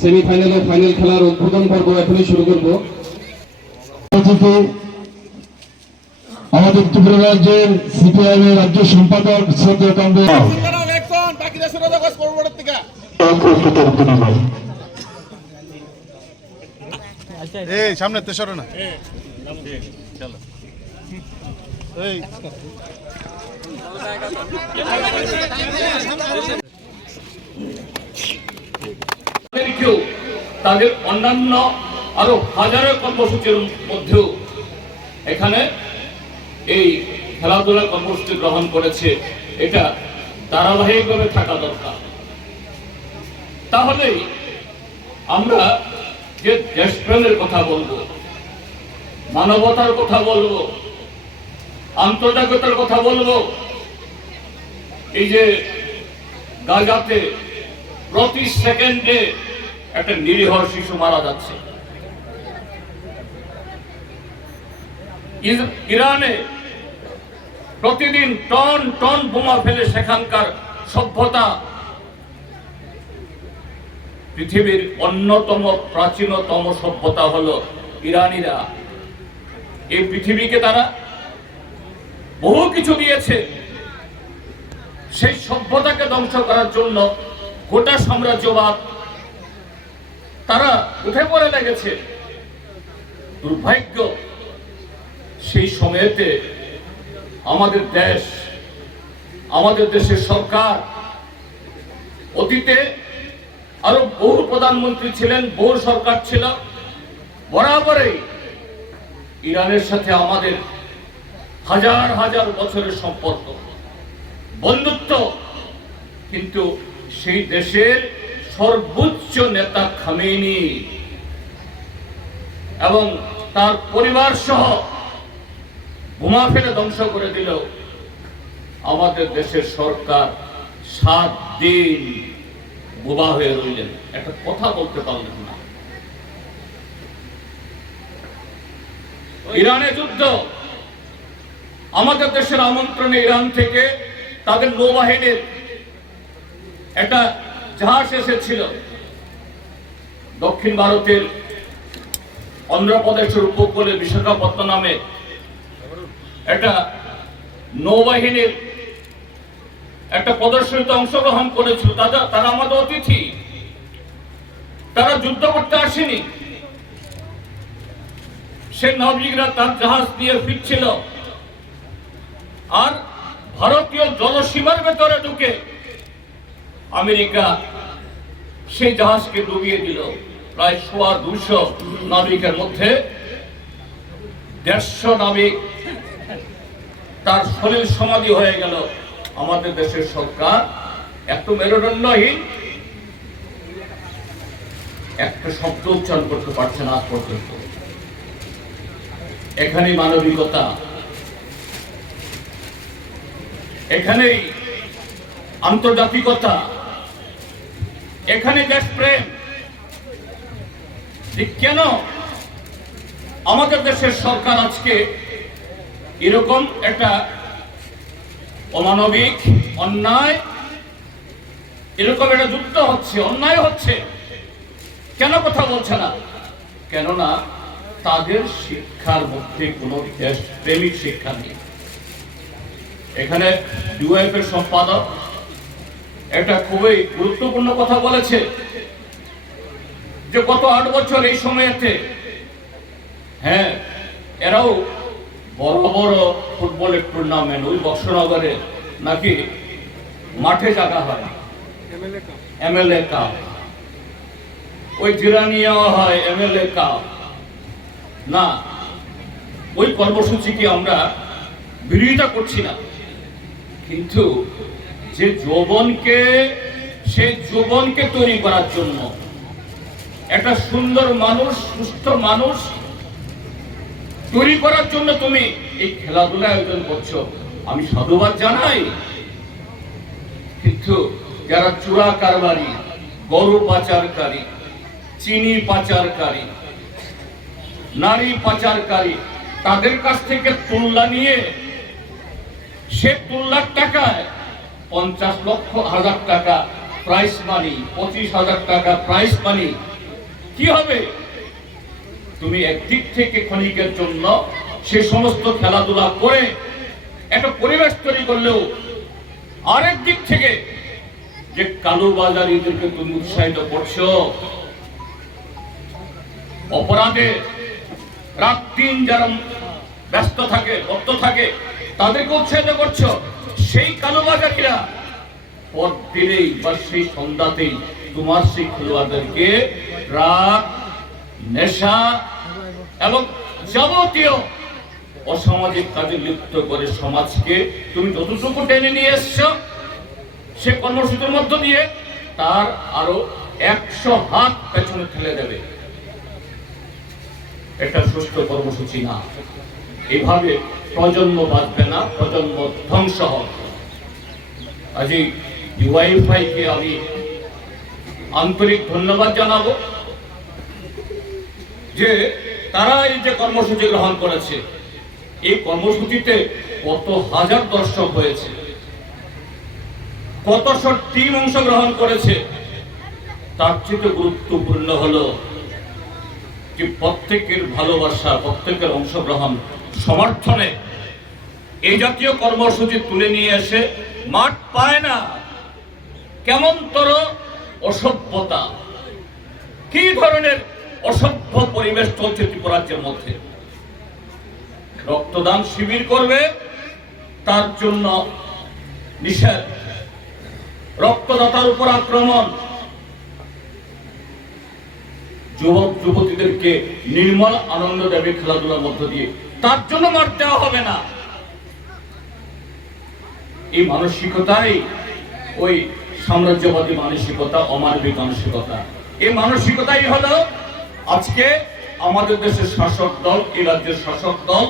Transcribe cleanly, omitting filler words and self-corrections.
Semifinal ও final খেলার উদ্বোধন পর্ব এখনই শুরু করব। আমাদের ত্রিপুরা রাজ্যের সিপিআইএম এর রাজ্য সম্পাদক শ্রদ্ধেয় সামনে তেসর না তাদের অন্যান্য আরো হাজারো কর্মসূচির মধ্যেও এখানে এই খেলাধুলার কর্মসূচি গ্রহণ করেছে। এটা ধারাবাহিকভাবে থাকা দরকার। তাহলেই আমরা যে দেশপ্রেমের কথা বলবো, মানবতার কথা বলবো, আন্তর্জাতিকতার কথা বলবো, এই যে গাজাতে প্রতি সেকেন্ডে একটা নিরীহ শিশু মারা যাচ্ছে, ইরানে প্রতিদিন টন টন বোমা ফেলে সেখানকার সভ্যতা পৃথিবীর অন্যতম প্রাচীনতম সভ্যতা হলো ইরানিরা। এই পৃথিবীকে তারা বহু কিছু দিয়েছে, সেই সভ্যতাকে ধ্বংস করার জন্য গোটা সাম্রাজ্যবাদ তারা উঠে পড়ে লেগেছে। দুর্ভাগ্য, সেই সময়েতে আমাদের দেশ, আমাদের দেশের সরকার, অতীতে আরো বহু প্রধানমন্ত্রী ছিলেন, বহু সরকার ছিল, বরাবরই ইরানের সাথে আমাদের হাজার হাজার বছরের সম্পর্ক, বন্ধুত্ব। কিন্তু সেই দেশের সর্বোচ্চ নেতা খামেনি এবং তার পরিবার সহ বোমা ফেলে ধ্বংস করে দিল। আমাদের দেশের সরকার 7 দিন বোবা হয়ে রইলেন, একটা কথা বলতে পারলেন না। ইরানের যুদ্ধ, আমাদের দেশের আমন্ত্রণে ইরান থেকে তাদের নৌবাহিনীর একটা জাহাজ এসেছিল। দক্ষিণ ভারতের অন্ধ্রপ্রদেশের উপকূলে বিশাখাপত্তনমে একটা নৌবাহিনীর একটা প্রদর্শনীতে অংশগ্রহণ করেছিল। তারা আমাদের অতিথি, তারা যুদ্ধ করতে আসেনি। সে নাবিকরা তার জাহাজ দিয়ে ফিরছিল, আর ভারতীয় জলসীমার ভেতরে ঢুকে আমেরিকা সেই জাহাজকে ডুবিয়ে দিল। প্রায় 200 নাবিকের মধ্যে 150 নাবিক তার শরীর সমাধি হয়ে গেল। আমাদের দেশের সরকার এত মেরুদণ্ডহীন, একটা শব্দ উচ্চারণ করতে পারছে না আজ পর্যন্ত। এখানেই মানবিকতা, এখানেই আন্তর্জাতিকতা, এখানে দেশপ্রেম। কেন আমাদের দেশের সরকার আজকে এরকম একটা অমানবিক অন্যায়, এরকম একটা যুদ্ধ হচ্ছে, অন্যায় হচ্ছে, কেন কথা বলছে না? কেননা তাদের শিক্ষার মধ্যে কোন দেশপ্রেমিক শিক্ষা নেই। এখানে ডিওএফ এর সম্পাদক একটা খুবই গুরুত্বপূর্ণ কথা বলেছে যে গত 8 বছর এই সময়তে, হ্যাঁ, এরাও বড় বড় ফুটবলের টুর্নামেন্ট ওই বক্সনগরে নাকি মাঠে জায়গা হয়, এমএলএ কাপ, ওই জিরানিয়া হয় এমএলএ কাপ না। ওই কর্মসূচিকে আমরা বিরোধিতা করছি না, কিন্তু যে যৌবনকে, সেই যৌবনকে তৈরি করার জন্য একটা সুন্দর মানুষ, সুস্থ মানুষ তৈরি করার জন্য তুমি এই খেলাধুলা আয়োজন করছো, আমি সাধুবাদ জানাই। কিন্তু যারা চোরা কারবারি, গরু পাচারকারী, চিনি পাচারকারী, নারী পাচারকারী, তাদের কাছ থেকে তুল্লা নিয়ে সে 2 লাখ টাকায় 50 লক্ষ হাজার টাকা প্রাইস মানি, 25,000 টাকা প্রাইস মানি কি হবে? তুমি একদিক থেকে ক্ষণিকের জন্য সে সমস্ত খেলাধুলা করে একটা পরিবেশ তৈরি করলেও আরেক দিক থেকে যে কালোবাজারিদেরকে তুমি উৎসাহিত করছো, অপরাধে রাত দিন যারা ব্যস্ত থাকে, মত্ত থাকে, তাদেরকে উৎসাহিত করছো। সেই কালোবাজারিরা পথ দিলেই বা সেই সন্ধ্যাতেই তোমার সেই খেলোয়াড়দেরকে রাগ, নেশা এবং যাবতীয় অসামাজিক কাজে লিপ্ত করে সমাজকে তুমি যতটুকু টেনে নিয়ে এসছো সে কর্মসূচির মধ্য দিয়ে তার আরো 100 হাত পেছনে ঠেলে দেবে। এটা সুস্থ কর্মসূচি না। এইভাবে প্রজন্ম বাঁচবে না, প্রজন্ম ধ্বংস হবে। আজই ইউআইএফআই কে আমি আন্তরিক ধন্যবাদ জানাবো যে তারা এই যে কর্মসূচি গ্রহণ করেছে, এই কর্মসূচিতে কত হাজার দর্শক হয়েছে, কত টিম অংশগ্রহণ করেছে। তার চেয়ে গুরুত্বপূর্ণ হলো যে প্রত্যেকের ভালোবাসা, প্রত্যেকের অংশগ্রহণ সমর্থনে এই জাতীয় কর্মসূচি তুলে নিয়ে এসে মাঠ পায় না। কেমনতর অসভ্যতা, কি ধরনের অসভ্য পরিবেশ চলছে ত্রিপুরাজ্যের মধ্যে। রক্তদান শিবির করবে তার জন্য নিষেধ, রক্তদাতার উপর আক্রমণ, যুবক যুবতীদেরকে নির্মল আনন্দ দেবে খেলাধুলার মধ্য দিয়ে, তার জন্য মার দেওয়া হবে না। এই মানসিকতাই ওই সাম্রাজ্যবাদী মানসিকতা, অমানবিক মানসিকতা। এই মানসিকতাই হলো আজকে আমাদের দেশের শাসক দল, এই রাজ্যের শাসক দল